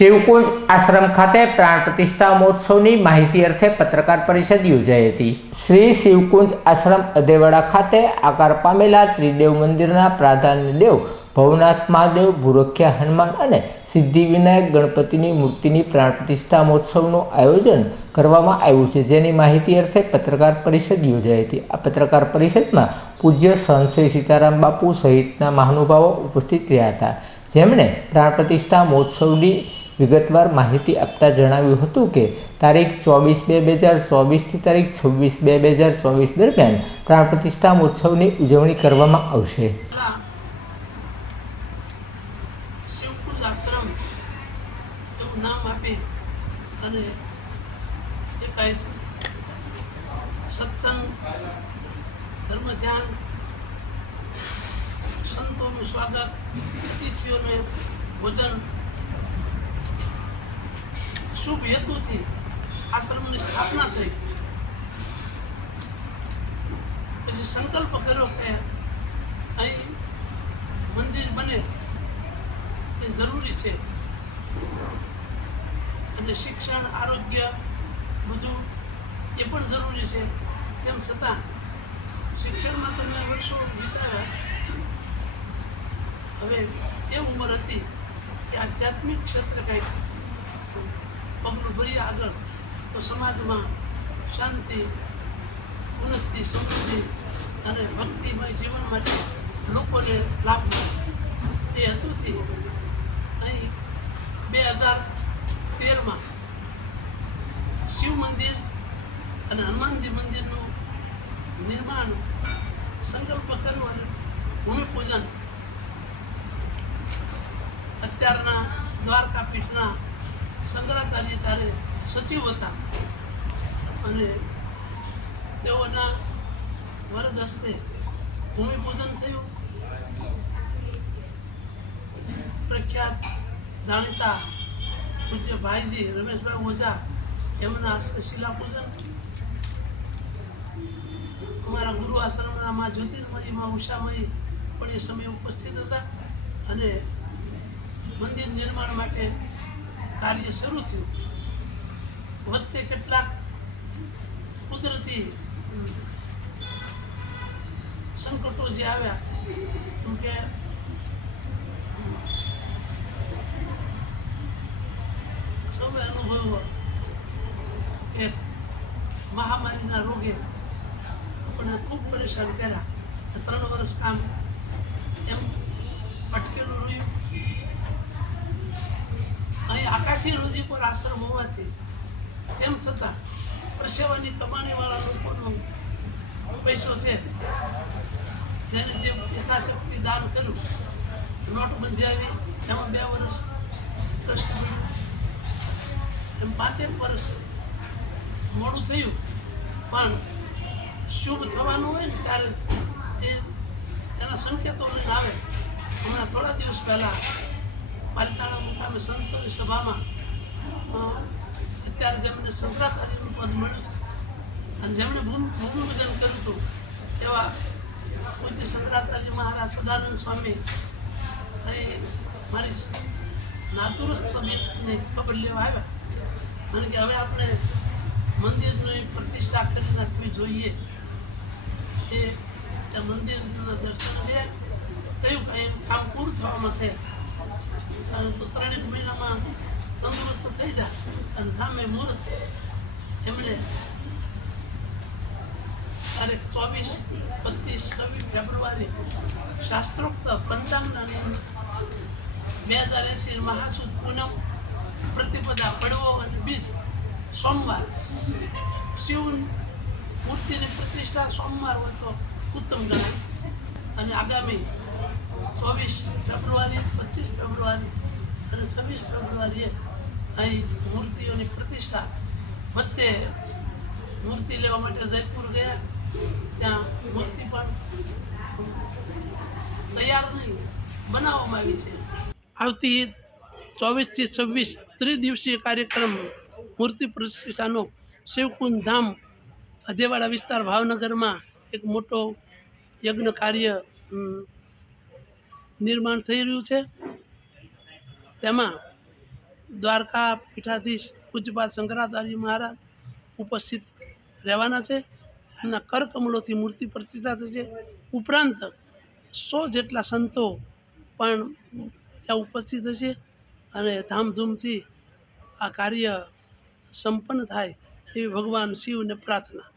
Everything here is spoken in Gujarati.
શિવકુંજ આશ્રમ ખાતે પ્રાણ પ્રતિષ્ઠા મહોત્સવની માહિતી અર્થે પત્રકાર પરિષદ યોજાઈ હતી. શ્રી શિવકુંજ આશ્રમ અદેવાડા ખાતે આકાર પામેલા ત્રિદેવ મંદિરના પ્રાધાન્ય દેવ ભવનાથ મહાદેવ, ભૂરખ્યા હનુમાન અને સિદ્ધિવિનાયક ગણપતિની મૂર્તિની પ્રાણ પ્રતિષ્ઠા મહોત્સવનું આયોજન કરવામાં આવ્યું છે. જેની માહિતી અર્થે પત્રકાર પરિષદ યોજાઈ હતી. આ પત્રકાર પરિષદમાં પૂજ્ય સંશય સીતારામ બાપુ સહિતના મહાનુભાવો ઉપસ્થિત રહ્યા હતા. જેમણે પ્રાણ પ્રતિષ્ઠા મહોત્સવની વિગતવાર માહિતી આપતા જણાવ્યું હતું કે તારીખ ચોવીસ બે બે હજાર ચોવીસથી તારીખ છવ્વીસ બે બે હજાર ચોવીસ દરમિયાન પ્રાણ પ્રતિષ્ઠા મહોત્સવની ઉજવણી કરવામાં આવશે. ભોજન શુભ હેતુથી આશ્રમની સ્થાપના થઈ. પછી સંકલ્પ કર્યો કે અહીં મંદિર બને એ જરૂરી છે. આજે શિક્ષણ, આરોગ્ય બધું એ પણ જરૂરી છે. તેમ છતાં શિક્ષણમાં તો મેં વર્ષો વિતાવ્યા. હવે એ ઉંમર હતી કે આધ્યાત્મિક ક્ષેત્ર કંઈક પગલું ભરીએ આગળ, તો સમાજમાં શાંતિ, ઉન્નતિ, સમૃદ્ધિ અને ભક્તિમય જીવન માટે લોકોને લાભ મળે. એ હેતુથી અહીં બે હજાર તેરમાં શિવ મંદિર અને હનુમાનજી મંદિરનું નિર્માણ સંકલ્પ કરવું અને ભૂમિપૂજન અત્યારના દ્વારકા પીઠના શંકરાચાર્ય ત્યારે સચિવ હતા. અને તેઓના વરદ હસ્તે ભૂમિપૂજન થયું. પ્રખ્યાત જાણીતા પૂજ્ય ભાઈજી રમેશભાઈ ઓઝા એમના હસ્તે શિલાપૂજન. અમારા ગુરુ આશ્રમના માં જ્યોતિર્મયીમાં ઉષામયી પણ એ સમયે ઉપસ્થિત હતા અને મંદિર નિર્માણ માટે કાર્ય શરૂ થયું. વચ્ચે કેટલાક કુદરતી સંકટો જે આવ્યા કેમ કે સૌએ અનુભવ્યો કે મહામારીના રોગે આપણને ખૂબ પરેશાન કર્યા. ત્રણ વર્ષ કામ એમ અટકેલું રહ્યું. અહીં આકાશી રોજી પર આશ્રમ હોવાથી, તેમ છતાં પરસેવાની કમાણીવાળા લોકોનો પૈસો છે. જેને જે યથાશક્તિ દાન કર્યું નોટબંધી આવી એમાં બે વર્ષ ટ્રસ્ટ એમ પાંચેક વર્ષ મોડું થયું, પણ શુભ થવાનું હોય ને ત્યારે એ એના સંકેતો આવે. હમણાં થોડા દિવસ પહેલાં પાલિતાણા મુકામે સંતોની સભામાં અત્યારે જેમને શંકરાચાર્યનું પદ મળ્યું છે. અને જેમણે ભૂમિ, ભૂમિપૂજન કર્યું હતું, એવા પૂજ્ય શંકરાચાર્ય મહારાજ સદાનંદ સ્વામી અહીં મારી નાતુરસ્ત તબિયતની ખબર લેવા આવ્યા. અને કે હવે આપણે મંદિરની પ્રતિષ્ઠા કરી નાખવી જોઈએ. એ મંદિરના દર્શન ગયા કયું કાંઈ કામ પૂરું થવામાં છે? અને તો ત્રણેક મહિનામાં તંદુરસ્ત થઈ જાય અને સામે મુહૂર્ત એમણે તારીખ ચોવીસ, પચીસ, છવ્વીસ ફેબ્રુઆરી શાસ્ત્રોક્ત પંચાંગના નિમિત્ત બે હજાર એંસી મહાસુદ પૂનમ પ્રતિપદા પડવો અને બીજ સોમવાર શિવ મૂર્તિની પ્રતિષ્ઠા સોમવાર હોય તો ઉત્તમ ગણાય. અને આગામી ચોવીસ ફેબ્રુઆરી, પચીસ ફેબ્રુઆરી અને છવ્વીસ ફેબ્રુઆરીએ અહીં મૂર્તિઓની પ્રતિષ્ઠા વચ્ચે મૂર્તિ લેવા માટે જયપુર ગયા. ત્યાં મૂર્તિ પણ તૈયાર નહીં બનાવવામાં આવી છે. આવતી ચોવીસથી છવ્વીસ ત્રિદિવસીય કાર્યક્રમ મૂર્તિ પ્રતિષ્ઠાનો શિવકુંજ ધામ અધેવાડા વિસ્તાર ભાવનગરમાં એક મોટો યજ્ઞ કાર્ય નિર્માણ થઈ રહ્યું છે. તેમાં દ્વારકા પીઠાધીશ પૂજ્યપાદ શંકરાચાર્ય મહારાજ ઉપસ્થિત રહેવાના છે. એમના કરકમળોથી મૂર્તિ પ્રતિષ્ઠા થશે ઉપરાંત સો જેટલા સંતો પણ ત્યાં ઉપસ્થિત હશે અને ધામધૂમથી આ કાર્ય સંપન્ન થાય એવી ભગવાન શિવને પ્રાર્થના.